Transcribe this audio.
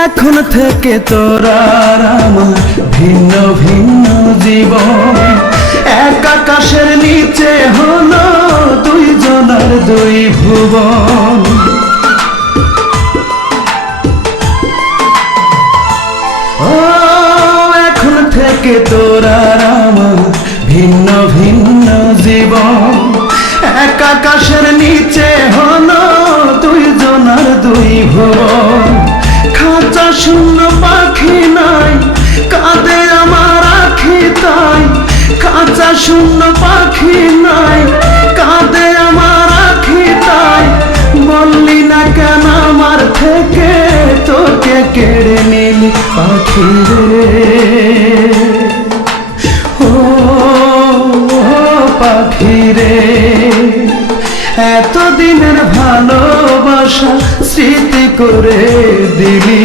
এখন থেকে তোরা আর আমার ভিন্ন ভিন্ন জীবন, এক আকাশের নিচে হলো দুইজনের দুই ভুবন। ও এখন থেকে তোরা আর আমার ভিন্ন ভিন্ন জীবন, এক আকাশের নিচে হলো দুইজনের দুই ভুবন। খাঁচা শূন্য পাখি নাই, কাঁদে আমার আখি তাই। খাঁচা শূন্য পাখি নাই, কাঁদে আমার আখি তাই। বললি না কেন আমার থেকে, তোকে কেড়ে নিলি পাখি রে। ও পাখি রে, এতদিনের ভালোবাসা স্মৃতি করে দিলি।